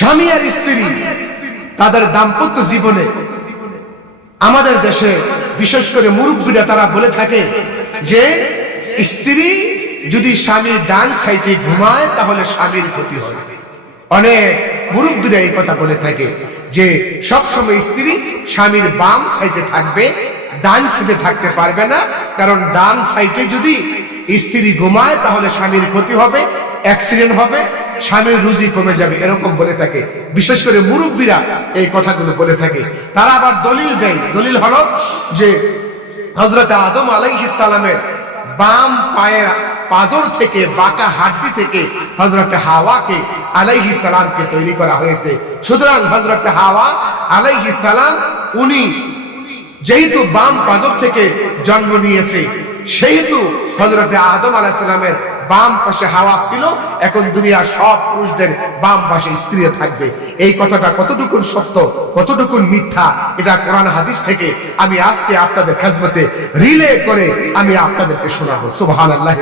স্বামী আর স্ত্রী, তাদের দাম্পত্য জীবনে আমাদের দেশে বিশেষ করে মুরব্বীরা তারা বলে থাকে যে, স্ত্রী যদি স্বামীর ডান সাইডে ঘুমায় তাহলে স্বামীর ক্ষতি হয়। অনেক মুরব্বীরা এই কথা বলে থাকে যে, সবসময় স্ত্রী স্বামীর বাম সাইডে থাকবে, ডান সাইডে থাকতে পারবে না, কারণ ডান সাইডে যদি স্ত্রী ঘুমায় তাহলে স্বামীর ক্ষতি হবে, অ্যাক্সিডেন্ট হবে স্বামীর রুজি কমে যাবে, এরকম বলে থাকে। বিশেষ করে মুরব্বীরা এই কথাগুলো বলে থাকে। তারা আবার দলিল দেয়। দলিল হলো যে হজরত আদম আলাইহিস সালামের বাম পায়ের পাজর থেকে, বাঁকা হাড্ডি থেকে হজরত হাওয়াকে আলাইহিস সালামকে তৈরি করা হয়েছে। সুতরাং হজরত হাওয়া আলাইহিস সালাম, উনি যেহেতু বাম পাজর থেকে জন্ম নিয়েছে, সেহেতু হজরত আদম আলাইসালামের বাম পাশে হাওয়া ছিল, এখন দুনিয়ার সব পুরুষদের বাম পাশে স্ত্রী থাকবে। এই কথাটা কতটুকু সত্য কতটুকু মিথ্যা, এটা কোরআন হাদিস থেকে আমি আজকে আপনাদের খেজমতে রিলে করে আমি আপনাদেরকে শোনাবো। সুবহান আল্লাহ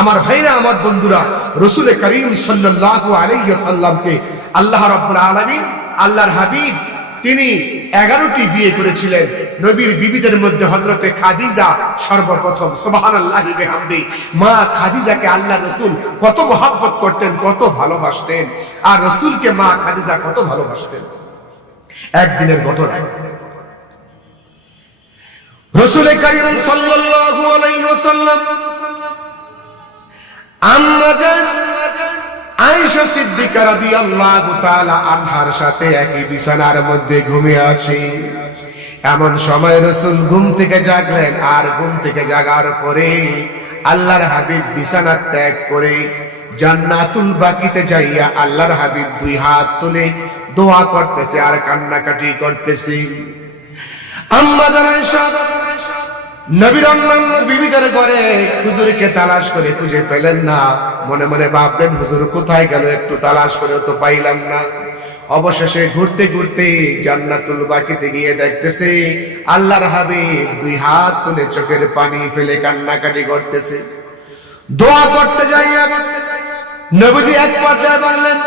আমার ভাইরা, আমার বন্ধুরা, রসুল করিম সাল্লাল্লাহু আলাইহি সাল্লামকে আল্লাহ রাব্বুল আলামিন, আল্লাহর হাবিব, তিনি এগারোটি বিয়ে করেছিলেন। নবীর বিবিদের মধ্যে হজরতে খাদিজা সর্বপ্রথম সোবাহান আল্লাহ বেহামদি। মা খাদিজাকে আল্লাহ রসুল কত মহাব্বত করতেন, কত ভালোবাসতেন। আর রসুলকে মা খাদিজা কত ভালোবাসতেন। একদিনের ঘটনা। রসুল করিম সাল্লাল্লাহু সাথে একই বিছানার মধ্যে ঘুমিয়ে আছে। এমন সময় রসুল ঘুম থেকে জাগলেন, আর ঘুম থেকে জাগার পরে আল্লাহর হাবিব বিছানা ত্যাগ করে জান্নাতুল বাকিতে যাইয়া আল্লাহর হাবিব দুই হাত তুলে দোয়া করতেছে আর কান্নাকাটি করতেছে। আম্মা জানাই সব নবীর অন্যান্য বিবিদের ঘরে হুজুরকে তালাশ করে খুঁজে পেলেন না। মনে মনে ভাবলেন, হুজুর কোথায় গেল? একটু তালাশ করে তো পাইলাম না। অবশেষে ঘুরতে ঘুরতে জান্নাতুল বাকিতে গিয়ে দেখতেছে, আল্লাহর হাবিব দুই হাত তুলে চোখের পানি ফেলে কান্নাকাটি করতেছে। দোয়া করতে যাইয়া নবীজি এক পর্যায়ে বললেন,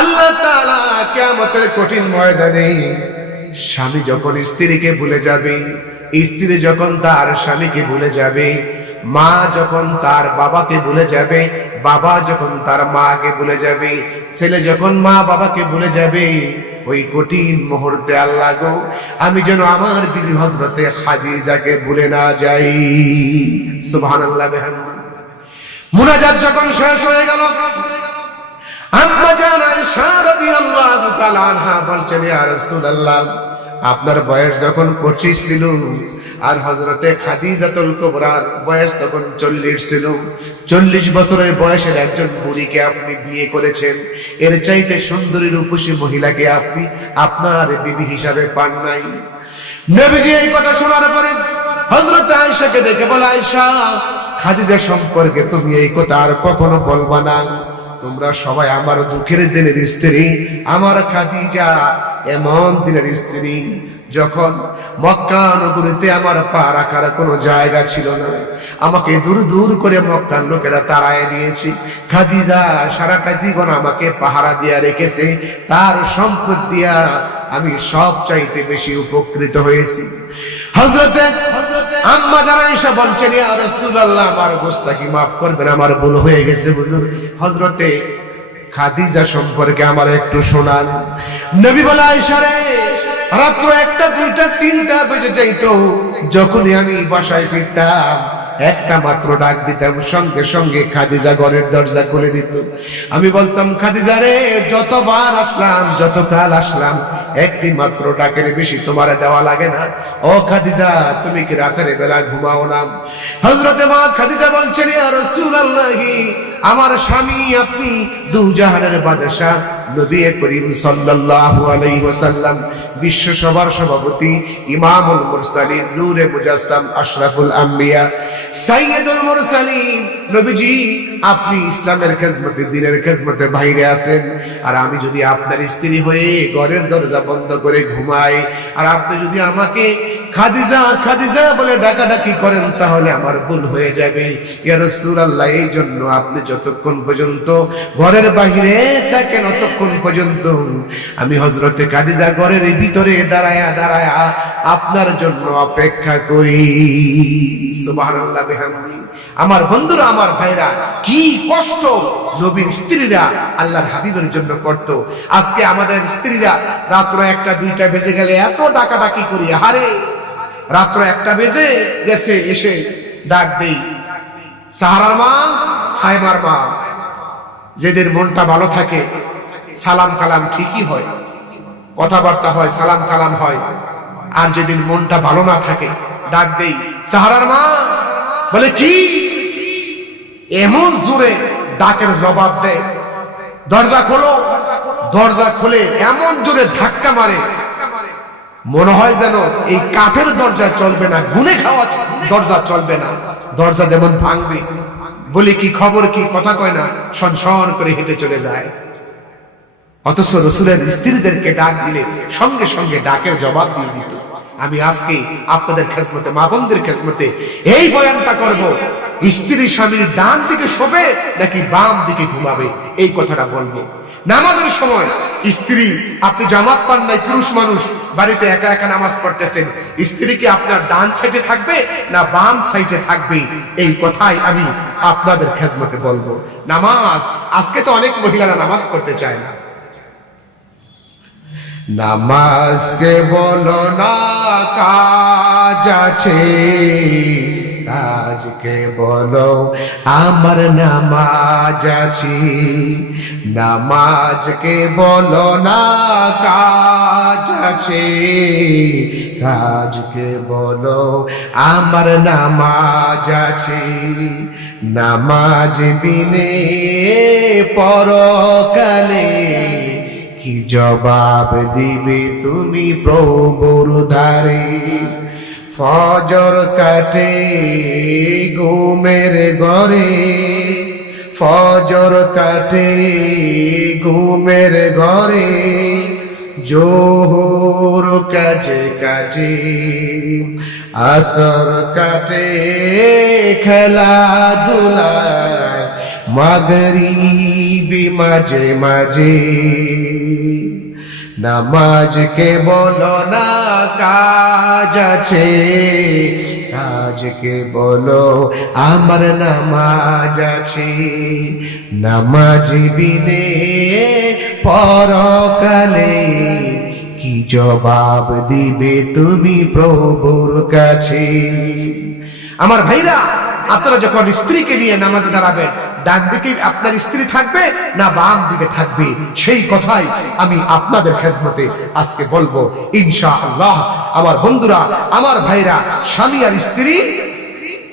আল্লাহ তাআলা কিয়ামতের কঠিন ময়দানে স্বামী যখন স্ত্রীকে ভুলে যাবে, স্ত্রী যখন তার স্বামীকে ভুলে যাবে মা যখন তার বাবাকে ভুলে যাবে, বাবা যখন তার মাকে ভুলে যাবে, ছেলে যখন মা বাবাকে ভুলে যাবে, ওই কঠিন মুহূর্তে আল্লাহ গো, আমি যেন আমার বিবি হজরতে খাদিজাকে ভুলে না যাই। সুবহানাল্লাহ বিহামদি। মুনাজাত যখন শেষ হয়ে গেল, আম্মা জান আয়েশা রাদিয়াল্লাহু তাআলা আনহা বলছেন, ইয়া রাসূলুল্লাহ, আপনার বয়স যখন 25 ছিল আর হজরতে খাদিজাতুল কুবরার বয়স তখন 40 ছিল। 40 বছরের বয়সের একজন বুড়িকে আপনি বিয়ে করেছেন। এর চাইতে সুন্দরী রূপসী মহিলাকে আপনি আপনার বিবি হিসাবে পান নাই। নবীজি এই কথা শোনার পরে হযরত আয়েশাকে দেখে বলে, আয়েশা খাদিজা সম্পর্কে তুমি এই কথা আর কখনো বলবা না। তোমরা সবাই আমার দুঃখের দিনের স্ত্রী, আমার খাদিজা এমন দিনের স্ত্রী, যখন মক্কা নগরীতে আমার পা রাখার কোনো জায়গা ছিল না, আমাকে দূর দূর করে মক্কার লোকেরা তাড়ায় দিয়েছি। খাদিজা সারাটা জীবন আমাকে পাহারা দিয়া রেখেছে, তার সম্পদ দিয়া আমি সব চাইতে বেশি উপকৃত হয়েছি। হজরতে আম্মা যারা এসে বলছেন ইয়া রাসূলুল্লাহ, আমার গোস্তাকি মাফ করবেন, আমার ভুল হয়ে গেছে, হুজুর। হযরতে খাদিজা সম্পর্কে আমার একটু শোনান। নবী বলে, আয়েশা রে, রাত্র একটা, দুইটা, তিনটা বেজে যাইতো। যখনই আমি বাসায় ফিরতাম একটা মাত্র ডাক দিতাম, সঙ্গে সঙ্গে খাদিজা ঘরের দরজা খুলে দিত। আমি বলতাম, খাদিজা রে, যতবার আসলাম যত কাল আসলাম, একটি মাত্র ডাকের বেশি তোমার দেওয়া লাগে না। ও খাদিজা, তুমি কি রাতের বেলা ঘুমাও না? হজরতে মা খাদিজা বলছেন রাসূলুল্লাহি, আমার স্বামী আপনি দু জাহানের বাদশা নবী করিম সাল্লাল্লাহু আলাইহি ওয়াসাল্লাম বিশ্ব সভার সভাপতি, ইমামুল মুরসালিন, নূরে মুজাসসাম আশরাফুল আম্বিয়া, সাইয়্যিদুল মুরসালিন। নবীজি, আপনি ইসলামের খেজমতে, দিনের খেজমতে বাইরে আছেন। আর আমি যদি আপনার স্ত্রী হয়ে ঘরের দরজা বন্ধ করে ঘুমাই, আর আপনি যদি আমাকে খাদিজা খাদিজা বলে ডাকাডাকি করেন, তাহলে আমার ভুল হয়ে যাবে। ইয়া রাসূলুল্লাহ এই জন্য আপনি যতক্ষণ পর্যন্ত ঘরের বাহিরে থাকেন ততক্ষণ পর্যন্ত আমি হজরতে খাদিজা ঘরের ভিতরে দাঁড়ায়া দাঁড়ায়া আপনার জন্য অপেক্ষা করি। আমার বন্ধুরা, আমার ভাইরা, কি কষ্ট নবীর স্ত্রীরা আল্লাহর হাবিবের জন্য করত। আজকে আমাদের স্ত্রীরা রাত্র একটা, দুইটা বেজে গেলে এত ডাকাডাকি করি হারে! রাত্র একটা বেজে গেছে, এসে ডাক দেই। সাহারার মা সাহেবার মা, যেদের মনটা ভালো থাকে, সালাম কালাম ঠিকই হয়। কথাবার্তা হয়, সালাম কালাম হয়। আর যেদিন মনটা ভালো না থাকে, ডাক দেই, সাহারার মা, বলে, কি? এমন জোরে ডাকের জবাব দেয়। দরজা খোলো। দরজা খুলে এমন জোরে ধাক্কা মারে মনে হয় যেন এই কাঠের দরজা চলবে না, গুনে খাওয়া দরজা চলবে না। দরজা যেমন ভাঙবে, বলি কি খবর কি, কথা কয় না, সনসন করে হেঁটে চলে যায়। অথচ রসুলের স্ত্রীদেরকে ডাক দিলে সঙ্গে সঙ্গে ডাকের জবাব দিয়ে দিত। আমি আজকে আপনাদের খেসমতে, মা বোনদের খেসমতে এই বয়ানটা করব। স্ত্রী স্বামীর ডান দিকে শোবে নাকি বাম দিকে ঘুমাবে, এই কথাটা বলব। নামাজের সময় স্ত্রী, আপনি জামাত পান নাই, পুরুষ মানুষ বাড়িতে একা একা নামাজ পড়তেছেন। স্ত্রী কি আপনার ডান সাইডে থাকবে না বাম সাইডে থাকবে? এই কথাই আমি আপনাদের খেজমতে বলব। নামাজ, আজকে তো অনেক মহিলারা নামাজ পড়তে চায় না। নামাজকে বলো না, কাজ আছে। কাজকে বলো, আমার নামাজ আছে। নামাজকে বলো না, কাজ আছে। কাজকে বলো, আমার নামাজ আছে। নামাজ বিনে পরকালে কি জবাব দিবে তুমি প্রভুর ধারে ফজর কাটে ঘুমের ঘরে। ফজর কাটে ঘুমের ঘরে। জোহর কাজে কাজে আসর কাটে খেলাধুলায়, মাগরিবি মাঝে মাঝে। নামাজকে বলো না কাজ আছে। কাজকে বলো আমার নামাজ আছে। নামাজ বিনে পরকালে কি জবাব দিবে তুমি প্রভুর কাছে? আমার ভাইরা, আপনারা যখন স্ত্রীকে নিয়ে নামাজে দাঁড়াবেন ডান দিকে আপনার স্ত্রী থাকবে না বাম দিকে থাকবে? সেই কথাই আমি আপনাদের খেজমতে আজকে বলব। ইনশা আল্লাহ আমার বন্ধুরা, আমার ভাইরা, স্বামী আর স্ত্রী,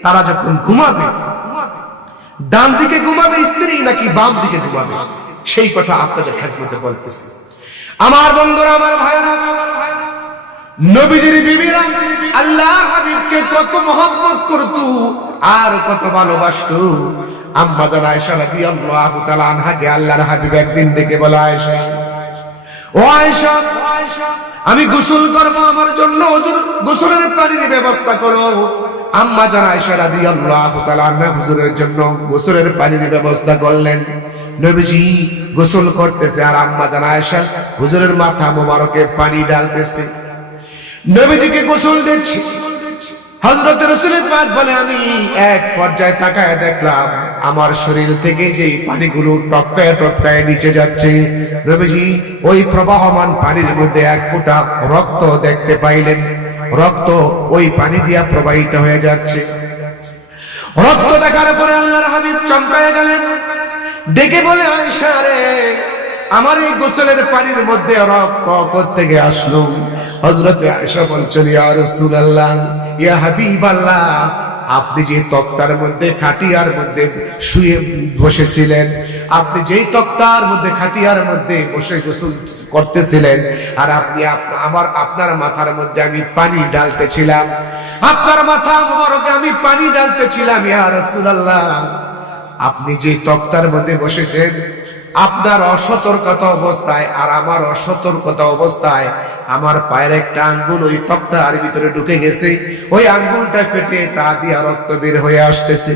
তারা যখন ঘুমাবে, ডান দিকে ঘুমাবে স্ত্রী নাকি বাম দিকে ঘুমাবে? সেই কথা আপনাদের খেজমতে বলতেছি। আমার বন্ধুরা, আমার ভাইরা নবীজির বিবিরা আল্লাহ হাবিবকে কত মহব্বত করতো, আর কত ভালোবাসতো। আম্মা জান আয়েশা রাদিয়াল্লাহু তাআলা আনহাকে আল্লাহর হাবিব একদিন ডেকে বলে, আয়েশা, ও আয়েশা, আমি গোসল করব, আমার জন্য হুজুর গোসলের পানির ব্যবস্থা করো। আম্মা জান আয়েশা রাদিয়াল্লাহু তাআলা আনহা হুজুরের জন্য গোসলের পানির ব্যবস্থা করলেন। নবীজি গোসল করতেছে আর আম্মা জান আয়েশা হুজুরের মাথা মোবারকে পানি ডালতেছে নবীজিকে গোসল দিচ্ছে। হজরত রসুলের পাক বলে, আমি এক পর্যায়ে তাকায় দেখলাম আমার শরীর থেকে যে পানিগুলো টপকায় টপকায় নিচে যাচ্ছে, নবীজি ওই প্রবাহমান পানির মধ্যে এক ফোঁটা রক্ত দেখতে পাইলেন। রক্ত ওই পানি দিয়া প্রবাহিত হয়ে যাচ্ছে। রক্ত দেখার পরে আল্লাহর হাবিব চমকায় গেলেন। ডেকে বলে আয়সা রে, আমার এই গোসলের পানির মধ্যে রক্ত থেকে আসলো? হজরত আয়সা বলছেন, ইয়া রাসূলুল্লাহ, ইয়া হাবিবাল্লাহ আপনি যে তক্তার মধ্যে খাটিয়ার মধ্যে শুয়ে বসেছিলেন, আপনি যেই তক্তার মধ্যে খাটিয়ার মধ্যে বসে গোসল করতেছিলেন, আর আপনি আমার, আপনার মাথার মধ্যে আমি পানি ডালতেছিলাম আপনার মাথা মোবারকে আমি পানি ডালতেছিলাম ইয়া রাসূলুল্লাহ। আপনি যে তক্তার মধ্যে বসেছেন, আপনার অসতর্কতা অবস্থায় আর আমার অসতর্কতা অবস্থায় আমার পায়ের একটা আঙ্গুল ওই তক্তার ভিতরে ঢুকে গেছে। ওই আঙ্গুলটা ফেটে তা দিয়া রক্ত বের হয়ে আসতেছে।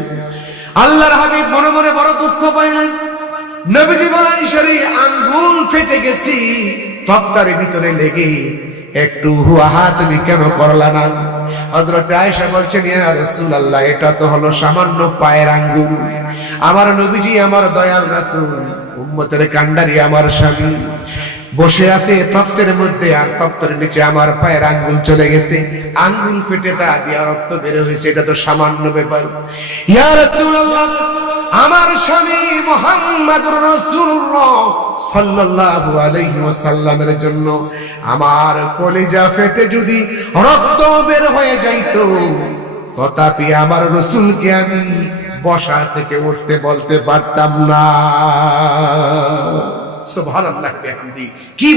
আল্লাহর হাবিব মনে মনে বড় দুঃখ পাইলেন। নবীজি বলাই শরী আঙ্গুল ফেটে গেছি, তক্তার ভিতরে লেগে একটু হুয়াহা তুমি কেন করলা না? হজরত আয়েশা বলছেন, ইয়া রাসূলুল্লাহ, এটা তো হলো সামান্য পায়ের আঙ্গুল। আমার নবীজি আমার দয়াল রাসূল, উম্মতের কান্ডারি আমার স্বামী। বসে আছে তপ্তের মধ্যে, আর তপ্তের নিচে আমার পায়ের আঙ্গুল চলে গেছে। আঙ্গুল ফেটে তা দিয়া রক্ত বের হয়েছে, এটা তো সামান্য ব্যাপার। ইয়া রাসূলুল্লাহ, আমার স্বামী মোহাম্মদুর রাসূলুল্লাহ সাল্লাল্লাহু আলাইহি ওয়াসাল্লামের জন্য আমার কলিজা ফেটে যদি রক্ত বের হয়ে যাইতো, তথাপি আমার রসুলকে আমি বসা থেকে উঠতে বলতে পারতাম না। সুবহানাল্লাহ, বিহামদি। কি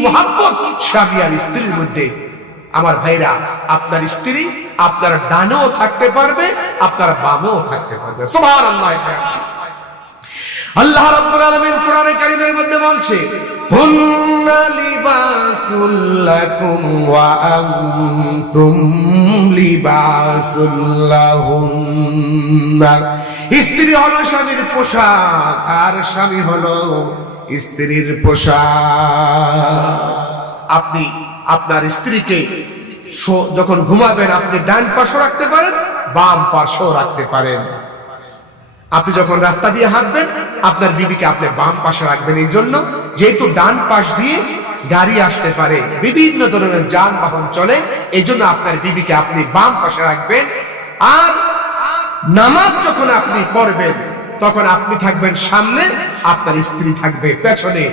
আমার ভাইরা, আপনার স্ত্রী আপনার ডানেও থাকতে পারবে, আপনার বামেও থাকতে পারবে। আল্লাহ কারীমের মধ্যে বলছে স্ত্রী হলো স্বামীর পোশাক, আর স্বামী হলো স্ত্রীর পোশাক। আপনি আপনার স্ত্রীকে যখন ঘুমাবেন, আপনি ডান পাশও রাখতে পারেন, বাম পাশও রাখতে পারেন। আপনি যখন রাস্তা দিয়ে হাঁটবেন, আপনার বিবিকে আপনি বাম পাশে রাখবেন। এই জন্য যেহেতু ডান পাশ দিয়ে গাড়ি আসতে পারে, বিভিন্ন ধরনের যানবাহন চলে, এই জন্য আপনার বিবিকে আপনি বাম পাশে রাখবেন। আর নামাজ যখন আপনি পড়বেন তখন আপনি থাকবেন সামনে, আপনার স্ত্রী থাকবে পেছনে।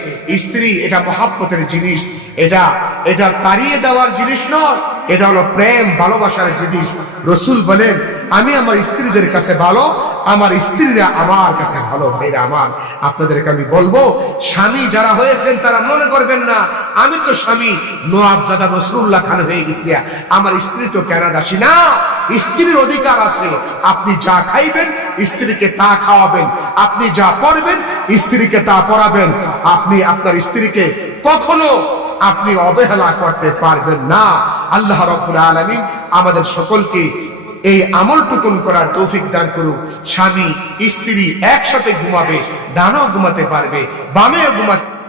স্ত্রী, এটা মহাব্বতের জিনিস। এটা এটা তাড়িয়ে দেওয়ার জিনিস নয়, এটা হলো প্রেম, ভালোবাসার জিনিস। রসুল বলেন, আমি আমার স্ত্রীদের কাছে ভালো, আমার স্ত্রীরা আমার কাছে ভালো, ভাইরা আমার। আপনাদেরকে আমি বলব, স্বামী যারা হয়েছেন, তারা মনে করবেন না, আমি তো স্বামী নোয়াব দাদা নসরুল্লাহ খান হয়ে গেছি, আমার স্ত্রী তো কেনাদাসী না। স্ত্রীর অধিকার আছে। আপনি যা খাইবেন, স্ত্রীকে তা খাওয়াবেন। আপনি যা পড়বেন, স্ত্রীকে তা পড়াবেন। আপনি আপনার স্ত্রীকে কখনো আপনি অবহেলা করতে পারবেন না। আল্লাহ রব্বুল আলামিন আমাদের সকলকে এই আমল আমলটুকুন করার তৌফিক দান করুক। স্বামী, স্ত্রী একসাথে ঘুমাবে ডানও ঘুমাতে পারবে, বামেও ঘুমাতে